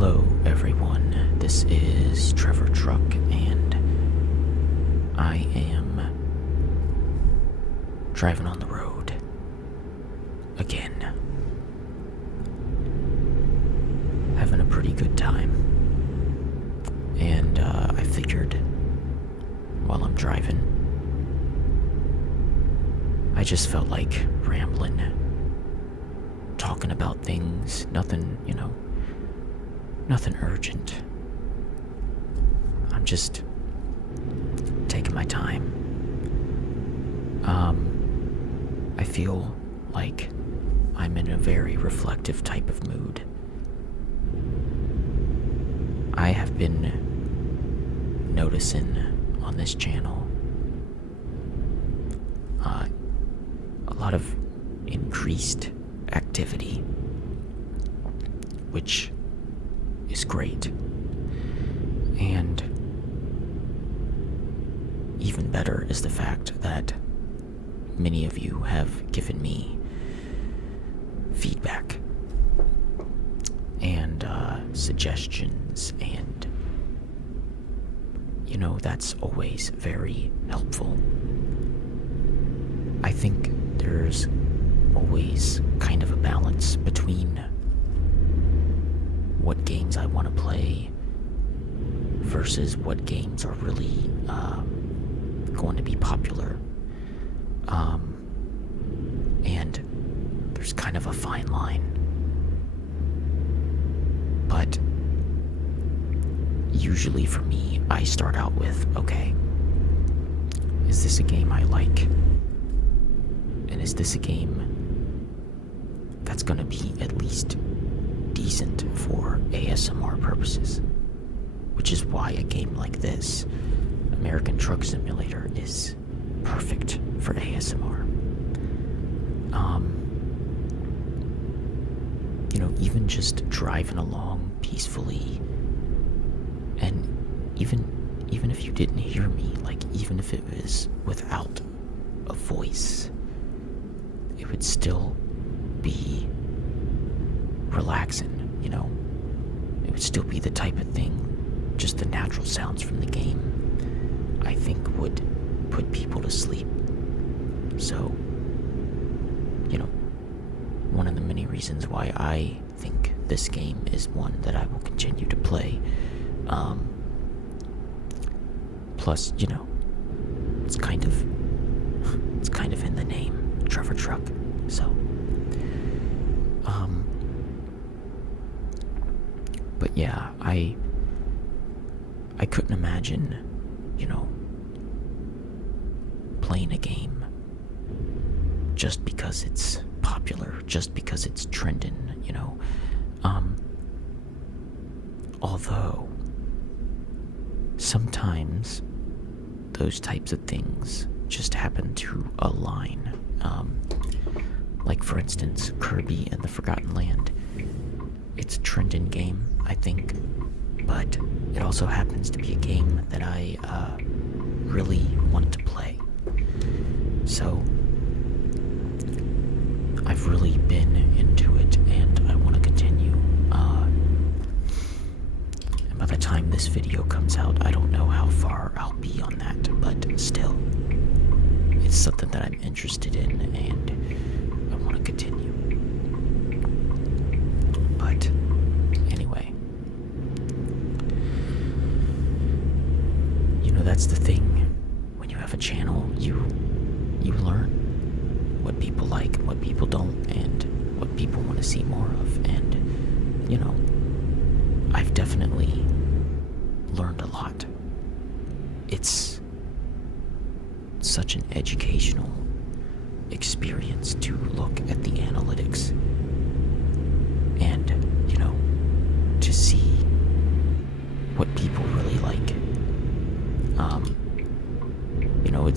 Hello everyone, this is Trevor Truck and I am driving on the road again, having a pretty good time, and I figured while I'm driving I just felt like rambling, talking about things, nothing urgent. I'm just taking my time. I feel like I'm in a very reflective type of mood. I have been noticing on this channel a lot of increased activity, which is great. And even better is the fact that many of you have given me feedback and suggestions, and that's always very helpful. I think there's always kind of a balance between what games I want to play versus what games are really going to be popular. And there's kind of a fine line. But usually for me, I start out with, okay, is this a game I like? And is this a game that's going to be at least decent for ASMR purposes? Which is why a game like this, American Truck Simulator, is perfect for ASMR. Even just driving along peacefully, and even if you didn't hear me, like even if it was without a voice, it would still be relaxing, It would still be the type of thing, just the natural sounds from the game, I think would put people to sleep. So, one of the many reasons why I think this game is one that I will continue to play. Plus, it's kind of in the name, Trevor Truck. So, but yeah, I couldn't imagine, playing a game just because it's popular, just because it's trending, although sometimes those types of things just happen to align. Like for instance, Kirby and the Forgotten Land. It's a trending game, I think, but it also happens to be a game that I really want to play. So I've really been into it, and I want to continue. And by the time this video comes out, I don't know how far I'll be on that, but still, it's something that I'm interested in, and I want to continue. But anyway, that's the thing. When you have a channel, you learn what people like, what people don't, and what people want to see more of. And I've definitely learned a lot. It's such an educational experience to look at the analytics and to see what people really like.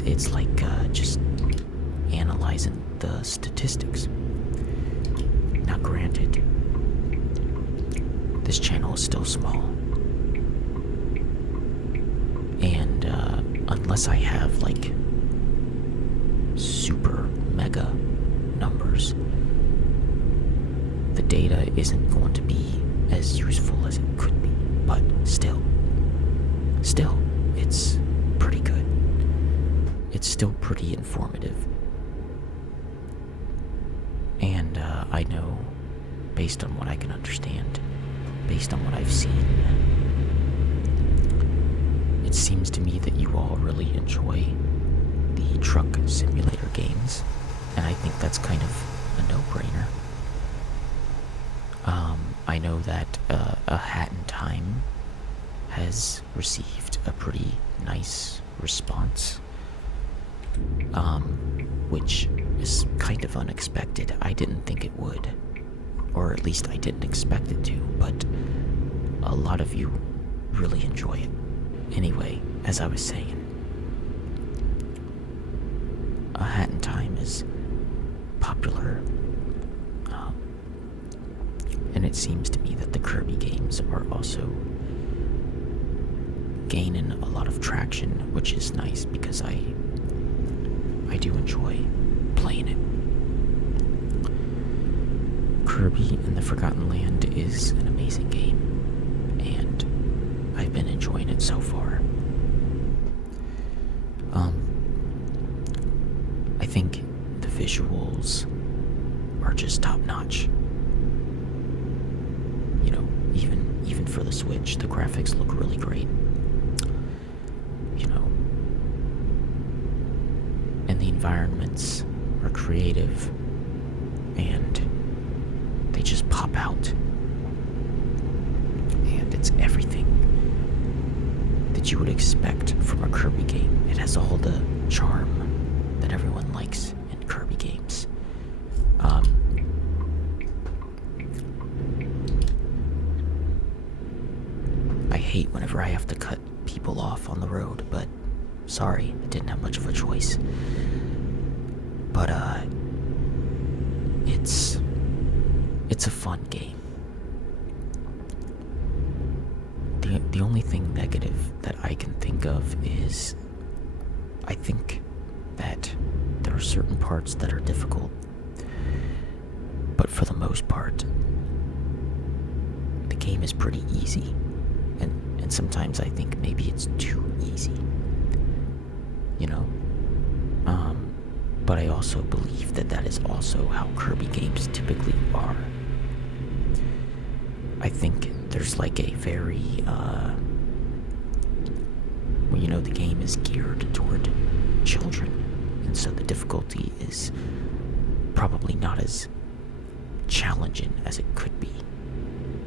It's like just analyzing the statistics. Now granted, this channel is still small, and unless I have like super mega numbers, the data isn't going to be as useful as it could be, but still, it's pretty good. It's still pretty informative. And I know, based on what I can understand, based on what I've seen, it seems to me that you all really enjoy the truck simulator games, and I think that's kind of a no-brainer. I know that A Hat in Time has received a pretty nice response, which is kind of unexpected. I didn't think it would, or at least I didn't expect it to, but a lot of you really enjoy it. Anyway, as I was saying, A Hat in Time is popular, and it seems to me that the Kirby games are also gaining a lot of traction, which is nice because I do enjoy playing it. Kirby and the Forgotten Land is an amazing game, and I've been enjoying it so far. I think the visuals are just top-notch. You know, even for the Switch, the graphics look really great. You know, and the environments are creative, and they just pop out. And it's everything that you would expect from a Kirby game. It has all the charm that everyone likes in Kirby games. I hate whenever I have to cut people off on the road, but sorry, I didn't have much of a choice. But it's a fun game. The only thing negative that I can think of is I think that there are certain parts that are difficult, but for the most part, the game is pretty easy, and sometimes I think maybe it's too easy, you know? But I also believe that that is also how Kirby games typically are. I think there's like a very, well, you know, the game is geared toward children, and so the difficulty is probably not as challenging as it could be,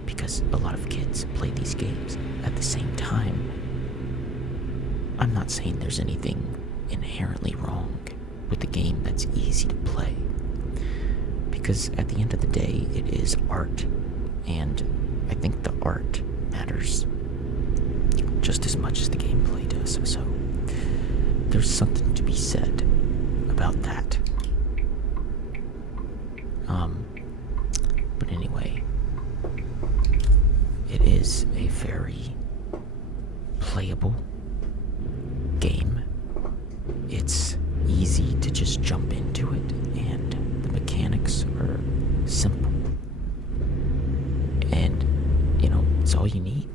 because a lot of kids play these games. At the same time, I'm not saying there's anything inherently wrong with the game that's easy to play, because at the end of the day, it is art, and I think the art matters just as much as the gameplay does, so there's something to be said about that. But anyway, it is a very playable game. It's easy to just jump into it, and the mechanics are simple. And, you know, it's all you need.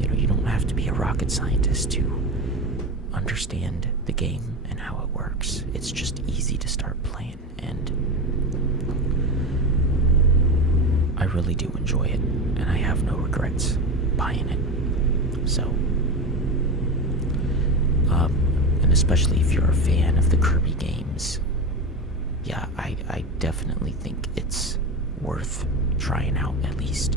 You know, you don't have to be a rocket scientist to understand the game and how it works. It's just easy to start playing, and I really do enjoy it, and I have no regrets buying it. So, and especially if you're a fan of the Kirby games, yeah, I definitely think it's worth trying out at least.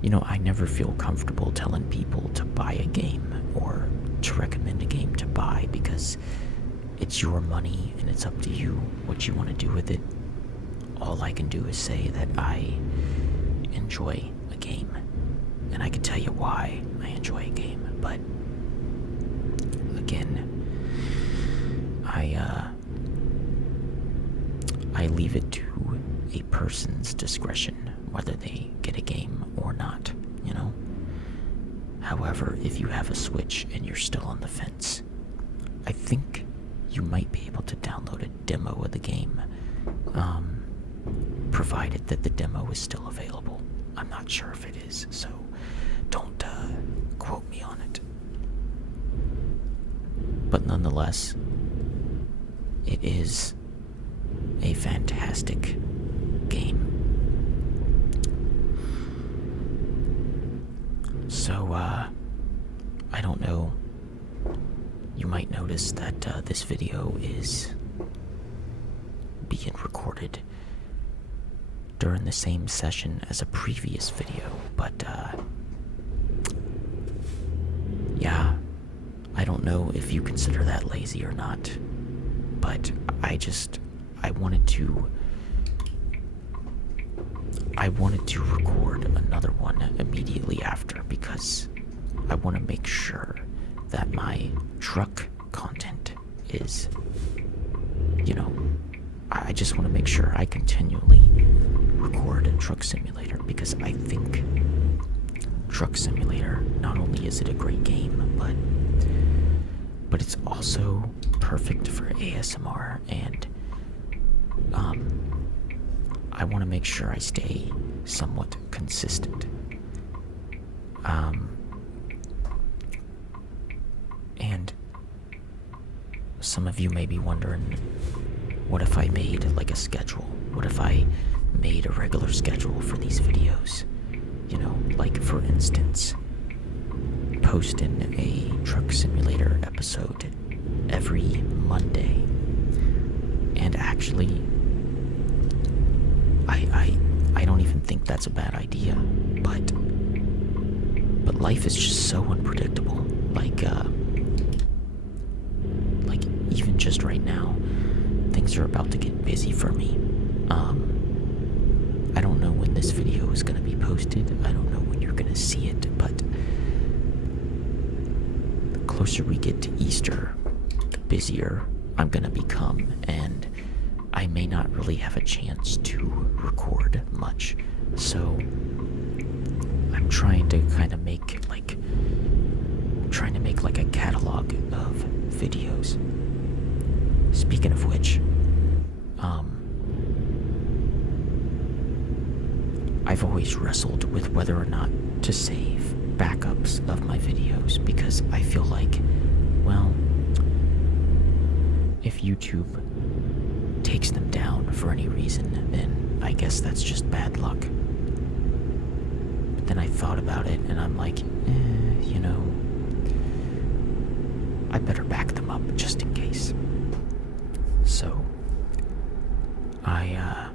You know, I never feel comfortable telling people to buy a game or to recommend a game to buy, because it's your money and it's up to you what you want to do with it. All I can do is say that I enjoy a game, and I can tell you why I enjoy a game, but again, I leave it to a person's discretion whether they get a game or not, you know? However, if you have a Switch and you're still on the fence, I think you might be able to download a demo of the game provided that the demo is still available. I'm not sure if it is, so don't quote me on it. But nonetheless, it is a fantastic game. So, I don't know. You might notice that this video is being recorded during the same session as a previous video, but yeah, I don't know if you consider that lazy or not, but I wanted to record another one immediately after, because I want to make sure that my truck content is, I just want to make sure I continually record Truck Simulator, because I think Truck Simulator, not only is it a great game, but it's also perfect for ASMR, and I want to make sure I stay somewhat consistent. And some of you may be wondering, what if I made like a schedule? What if I made a regular schedule for these videos? Like for instance, posting a Truck Simulator episode every Monday. And actually, I don't even think that's a bad idea, but life is just so unpredictable. Like even just right now, things are about to get busy for me. I don't know when this video is going to be posted. I don't know when you're going to see it, but the closer we get to Easter, the busier I'm going to become, and I may not really have a chance to record much. So I'm trying to kind of make like a catalog of videos. Speaking of which, I've always wrestled with whether or not to save backups of my videos, because I feel like, well, if YouTube takes them down for any reason, then I guess that's just bad luck. But then I thought about it, and I'm like, I better back them up just in case. So I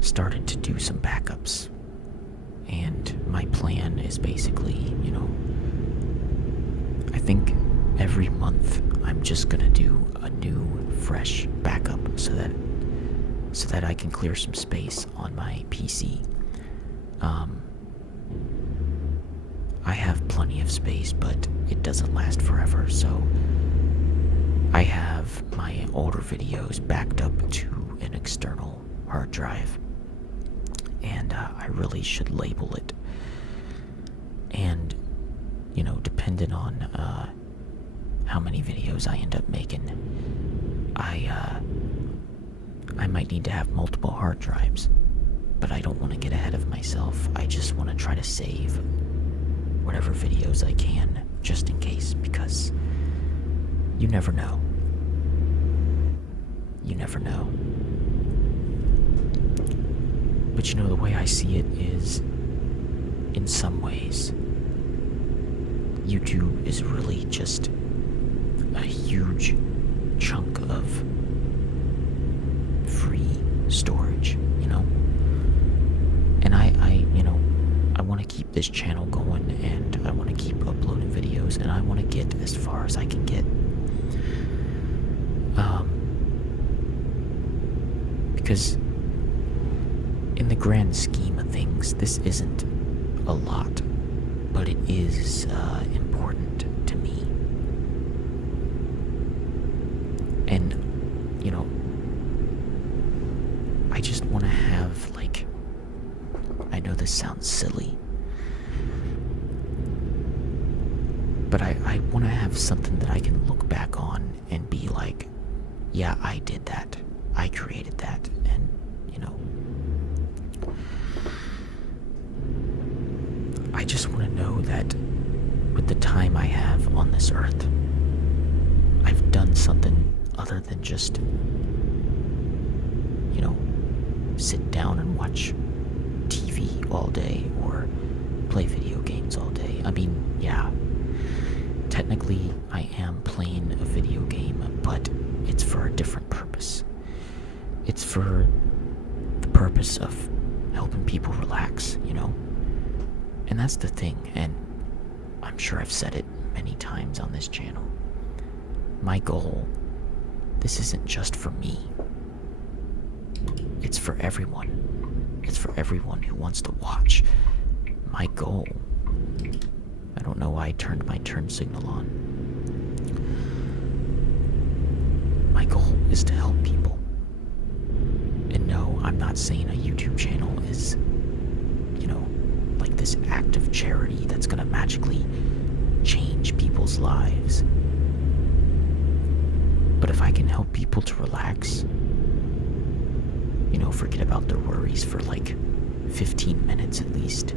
started to do some backups, and my plan is basically, I think every month I'm just gonna do a new fresh backup so that I can clear some space on my PC. I have plenty of space, but it doesn't last forever, so I have my older videos backed up to an external hard drive, and I really should label it. And, depending on how many videos I end up making, I might need to have multiple hard drives, but I don't want to get ahead of myself. I just want to try to save whatever videos I can, just in case, because you never know. You never know. But the way I see it is, in some ways, YouTube is really just a huge chunk of free storage, And I want to keep this channel going, and I want to keep uploading videos, and I want to get as far as I can get. Because in the grand scheme of things, this isn't a lot, but it is important to me. And, I just want to have, I know this sounds silly, but I want to have something that I can look back on and be like, yeah, I did that. I created that, and, I just want to know that with the time I have on this earth, I've done something other than just, sit down and watch TV all day or play video games all day. I mean, yeah, technically I am playing a video game, but it's for a different purpose. It's for the purpose of helping people relax, And that's the thing, and I'm sure I've said it many times on this channel. My goal, this isn't just for me. It's for everyone. It's for everyone who wants to watch. My goal, I don't know why I turned my turn signal on. My goal is to help people. And no, I'm not saying a YouTube channel is, like this act of charity that's gonna magically change people's lives. But if I can help people to relax, forget about their worries for like 15 minutes at least,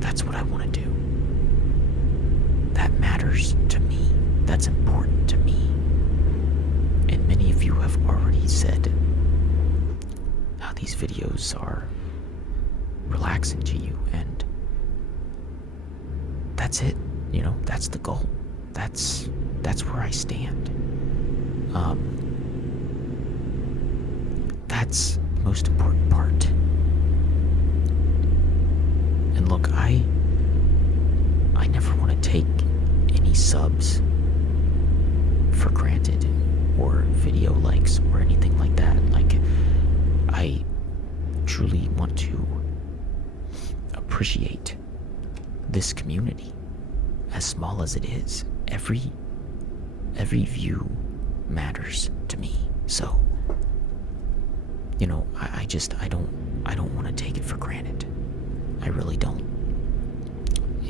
that's what I want to do. That matters to me. That's important to me. And many of you have already said how these videos are relaxing to you, and that's it. That's the goal. That's where I stand. That's the most important part. And look, I never want to take any subs for granted, or video likes, or anything like that. Like, I truly want to appreciate this community, as small as it is. Every view matters to me. So, I don't want to take it for granted. I really don't.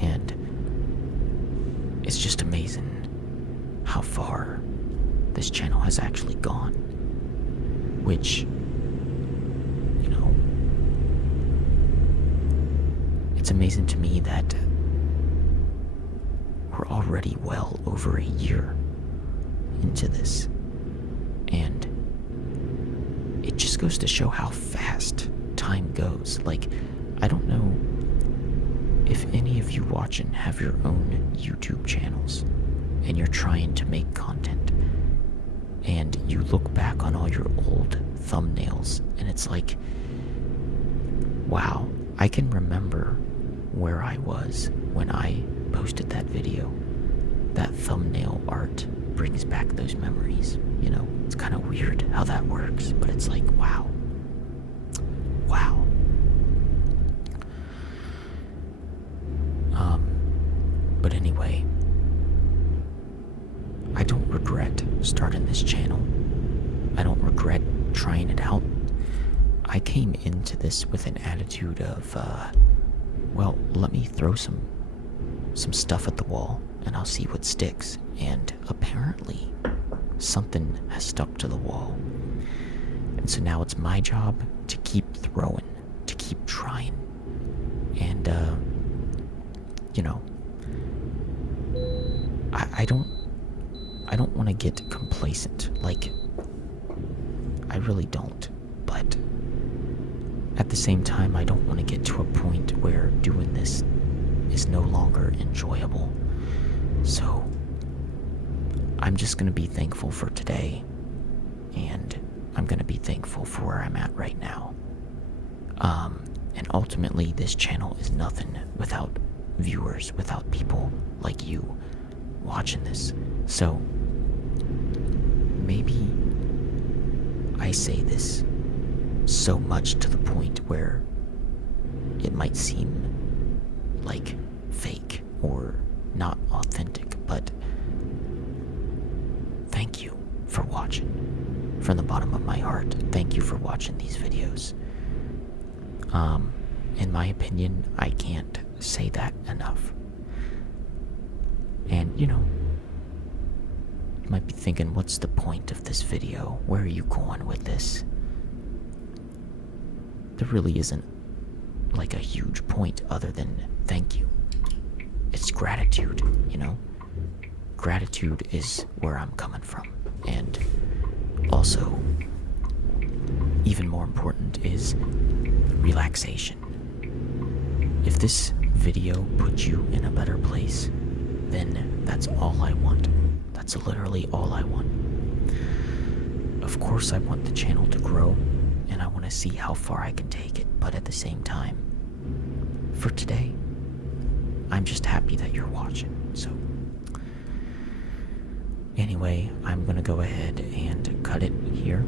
And it's just amazing how far this channel has actually gone. Which, it's amazing to me that we're already well over a year into this. And it just goes to show how fast time goes. Like, I don't know if any of you watching have your own YouTube channels and you're trying to make content, and you look back on all your old thumbnails and it's like, wow, I can remember where I was when I posted that video. That thumbnail art brings back those memories. It's kind of weird how that works, but it's like, wow. But anyway, I don't regret starting this channel. I don't regret trying it out. I came into this with an attitude of, let me throw some stuff at the wall and I'll see what sticks. And apparently, something has stuck to the wall. And so now it's my job to keep throwing, to keep trying. And, I don't want to get complacent. Like, I really don't. But at the same time, I don't want to get to a point where doing this is no longer enjoyable. So, I'm just going to be thankful for today, and I'm going to be thankful for where I'm at right now. And ultimately, this channel is nothing without viewers, without people like you watching this. So, maybe I say this so much to the point where it might seem like fake or not authentic, but thank you for watching. From the bottom of my heart, thank you for watching these videos. In my opinion, I can't say that enough. And, You might be thinking, what's the point of this video? Where are you going with this? There really isn't like a huge point other than thank you. It's gratitude, you know? Gratitude is where I'm coming from. And also, even more important is relaxation. If this video puts you in a better place, then that's all I want. That's literally all I want. Of course, I want the channel to grow, and I want to see how far I can take it, but at the same time, for today, I'm just happy that you're watching. So, anyway, I'm gonna go ahead and cut it here.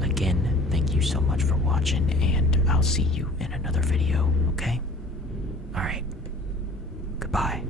Again, thank you so much for watching, and I'll see you in another video, okay? Alright, goodbye.